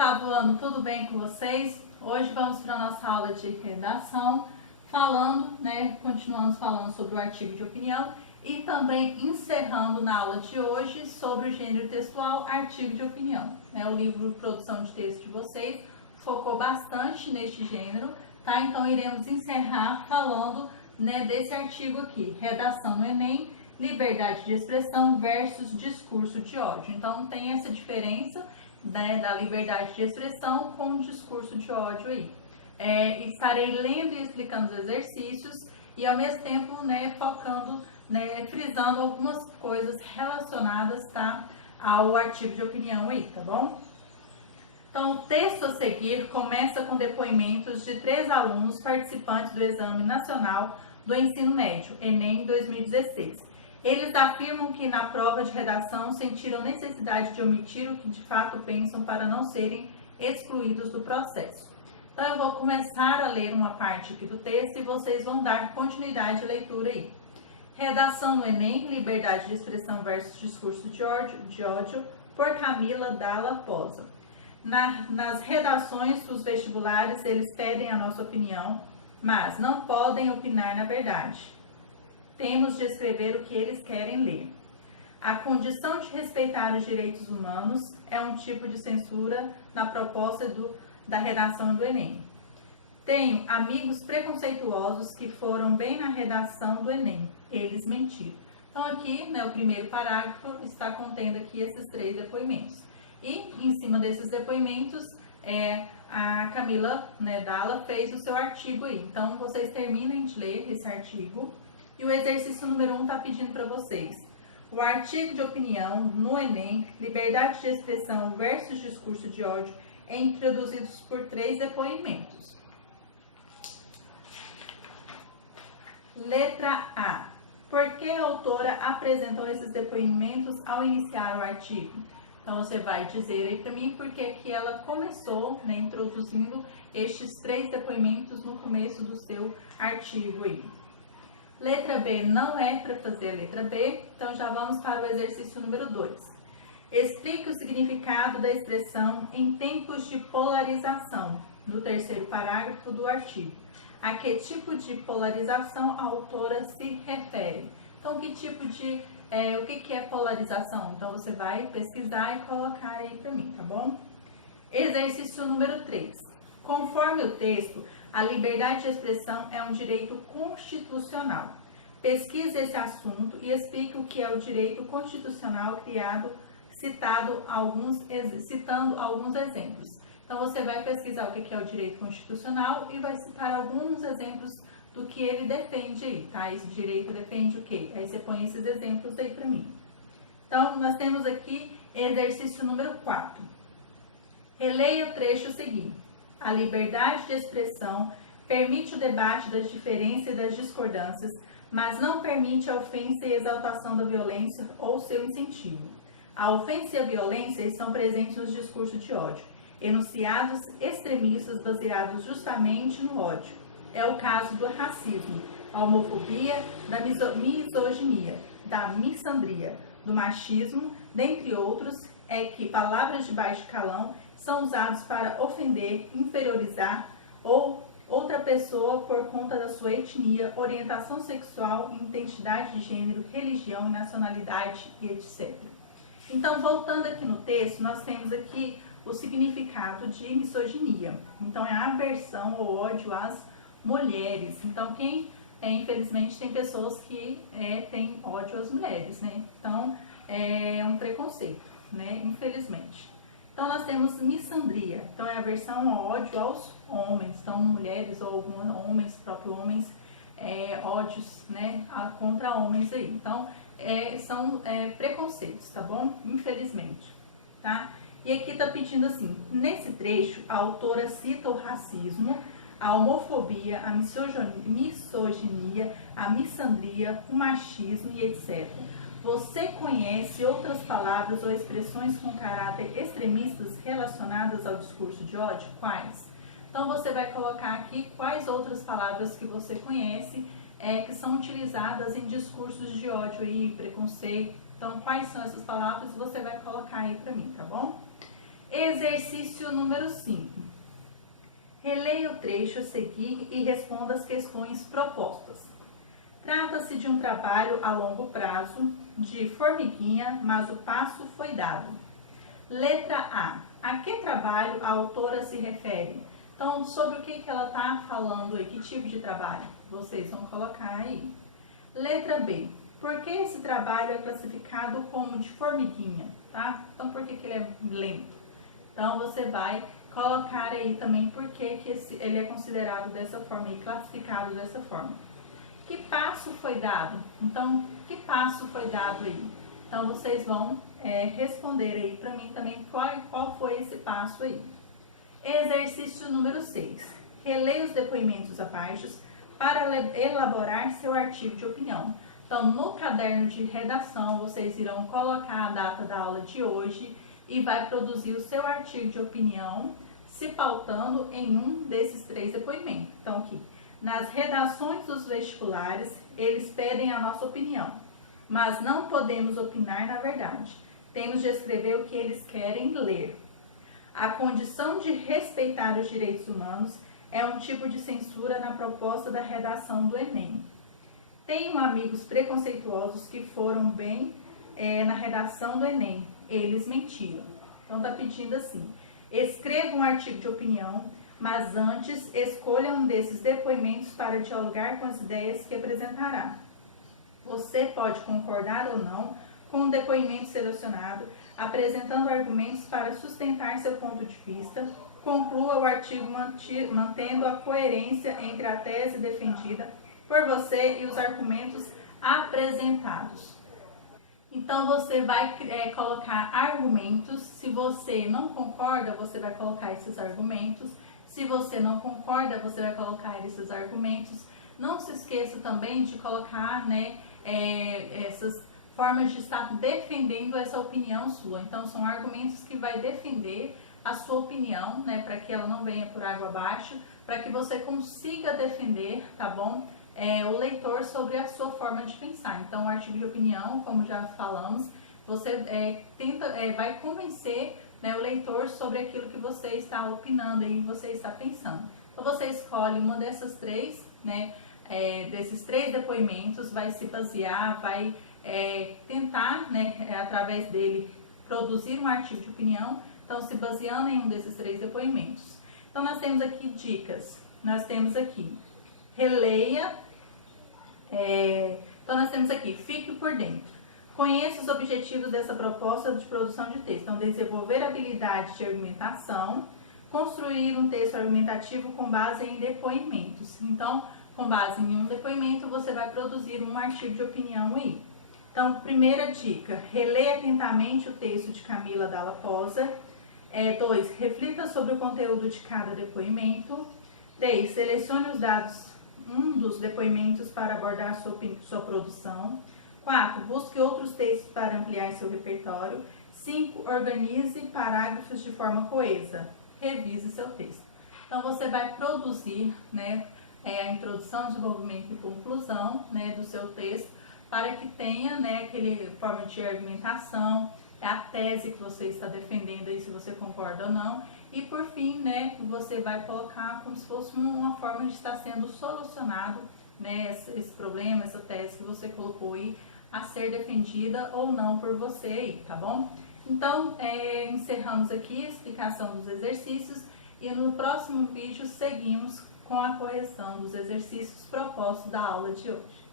oitavo ano, tudo bem com vocês? Hoje vamos para a nossa aula de redação, continuamos falando sobre o artigo de opinião e também encerrando na aula de hoje sobre o gênero textual, artigo de opinião. O livro Produção de Texto de vocês focou bastante neste gênero, tá? Então iremos encerrar falando desse artigo aqui, redação no Enem, liberdade de expressão versus discurso de ódio. Então tem essa diferença da liberdade de expressão com o discurso de ódio aí. Estarei lendo e explicando os exercícios e ao mesmo tempo focando, frisando algumas coisas relacionadas, tá, ao artigo de opinião aí, tá bom? Então o texto a seguir começa com depoimentos de 3 alunos participantes do Exame Nacional do Ensino Médio, Enem 2016. Eles afirmam que na prova de redação sentiram necessidade de omitir o que de fato pensam para não serem excluídos do processo. Então eu vou começar a ler uma parte aqui do texto e vocês vão dar continuidade à leitura aí. Redação no Enem, liberdade de expressão versus discurso de ódio, por Camila Dalla Posa. Nas redações dos vestibulares, eles pedem a nossa opinião, mas não podem opinar na verdade. Temos de escrever o que eles querem ler. A condição de respeitar os direitos humanos é um tipo de censura na proposta da redação do Enem. Tenho amigos preconceituosos que foram bem na redação do Enem. Eles mentiram. Então aqui, o primeiro parágrafo está contendo aqui esses 3 depoimentos. E em cima desses depoimentos, a Camila Dalla fez o seu artigo aí. Então vocês terminem de ler esse artigo. E o exercício número 1 está pedindo para vocês. O artigo de opinião no Enem, liberdade de expressão versus discurso de ódio, é introduzidos por 3 depoimentos. Letra A. Por que a autora apresentou esses depoimentos ao iniciar o artigo? Então você vai dizer aí para mim por que ela começou introduzindo estes 3 depoimentos no começo do seu artigo aí. Letra B não é para fazer a letra B, então já vamos para o exercício número 2. Explique o significado da expressão em tempos de polarização, no 3º parágrafo do artigo. A que tipo de polarização a autora se refere? Então, o que é polarização? Então, você vai pesquisar e colocar aí para mim, tá bom? Exercício número 3. Conforme o texto, a liberdade de expressão é um direito constitucional. Pesquise esse assunto e explique o que é o direito constitucional criado, citando alguns exemplos. Então, você vai pesquisar o que é o direito constitucional e vai citar alguns exemplos do que ele defende aí, tá? Esse direito defende o quê? Aí você põe esses exemplos aí para mim. Então, nós temos aqui exercício número 4. Releia o trecho seguinte. A liberdade de expressão permite o debate das diferenças e das discordâncias, mas não permite a ofensa e exaltação da violência ou seu incentivo. A ofensa e a violência estão presentes nos discursos de ódio, enunciados extremistas baseados justamente no ódio. É o caso do racismo, a homofobia, da misoginia, da missandria, do machismo, dentre outros, é que palavras de baixo calão são usados para ofender, inferiorizar ou outra pessoa por conta da sua etnia, orientação sexual, identidade de gênero, religião e nacionalidade e etc. Então, voltando aqui no texto, nós temos aqui o significado de misoginia. Então, é a aversão ou ódio às mulheres. Então, infelizmente, tem pessoas que têm ódio às mulheres, Então, é um preconceito, Infelizmente. Então, nós temos missandria. Então, é a aversão ao ódio aos homens. Então, mulheres ou alguns homens, próprios homens, ódios, contra homens aí. Então, são preconceitos, tá bom? Infelizmente, tá? E aqui tá pedindo assim, nesse trecho, a autora cita o racismo, a homofobia, a misoginia, a missandria, o machismo e etc. Você conhece outras palavras ou expressões com caráter extremistas relacionadas ao discurso de ódio? Quais? Então você vai colocar aqui quais outras palavras que você conhece que são utilizadas em discursos de ódio e preconceito. Então quais são essas palavras? Você vai colocar aí para mim, tá bom? Exercício número 5. Releia o trecho a seguir e responda as questões propostas. Trata-se de um trabalho a longo prazo, de formiguinha, mas o passo foi dado. Letra A. A que trabalho a autora se refere? Então, sobre o que ela está falando aí? Que tipo de trabalho? Vocês vão colocar aí. Letra B. Por que esse trabalho é classificado como de formiguinha? Tá? Então, por que ele é lento? Então, você vai colocar aí também por que ele é considerado dessa forma e classificado dessa forma. Que passo foi dado? Então, que passo foi dado aí? Então, vocês vão responder aí para mim também qual foi esse passo aí. Exercício número 6. Releia os depoimentos abaixo para elaborar seu artigo de opinião. Então, no caderno de redação, vocês irão colocar a data da aula de hoje e vai produzir o seu artigo de opinião, se pautando em um desses 3 depoimentos. Então, aqui, nas redações dos vestibulares, eles pedem a nossa opinião, mas não podemos opinar na verdade. Temos de escrever o que eles querem ler. A condição de respeitar os direitos humanos é um tipo de censura na proposta da redação do Enem. Tenho amigos preconceituosos que foram bem na redação do Enem. Eles mentiram. Então, está pedindo assim: escreva um artigo de opinião, mas antes escolha um desses depoimentos para dialogar com as ideias que apresentará. Você pode concordar ou não com o depoimento selecionado, apresentando argumentos para sustentar seu ponto de vista. Conclua o artigo mantendo a coerência entre a tese defendida por você e os argumentos apresentados. Então, você vai colocar argumentos. Se você não concorda, você vai colocar esses argumentos. Se você não concorda, você vai colocar esses argumentos. Não se esqueça também de colocar essas formas de estar defendendo essa opinião sua. Então, são argumentos que vai defender a sua opinião, para que ela não venha por água abaixo, para que você consiga defender, tá bom? O leitor sobre a sua forma de pensar. Então, o artigo de opinião, como já falamos, você vai convencer o leitor sobre aquilo que você está opinando e você está pensando. Então, você escolhe uma dessas 3, desses 3 depoimentos, vai se basear, vai tentar, através dele, produzir um artigo de opinião. Então, se baseando em um desses 3 depoimentos. Então, nós temos aqui dicas. Nós temos aqui, releia. Então, nós temos aqui, fique por dentro. Conheça os objetivos dessa proposta de produção de texto. Então, desenvolver habilidade de argumentação, construir um texto argumentativo com base em depoimentos. Então, com base em um depoimento, você vai produzir um artigo de opinião aí. Então, primeira dica, releia atentamente o texto de Camila Dalla Posa. 2, reflita sobre o conteúdo de cada depoimento. 3, selecione os dados dos depoimentos para abordar sua produção. 4, busque outros textos para ampliar seu repertório. 5, organize parágrafos de forma coesa. Revise seu texto. Então, você vai produzir a introdução, desenvolvimento e conclusão do seu texto, para que tenha aquele forma de argumentação, a tese que você está defendendo aí, se você concorda ou não. E por fim, você vai colocar como se fosse uma forma de estar sendo solucionado esse problema, essa tese que você colocou aí a ser defendida ou não por você aí, tá bom? Então, encerramos aqui a explicação dos exercícios e no próximo vídeo seguimos com a correção dos exercícios propostos da aula de hoje.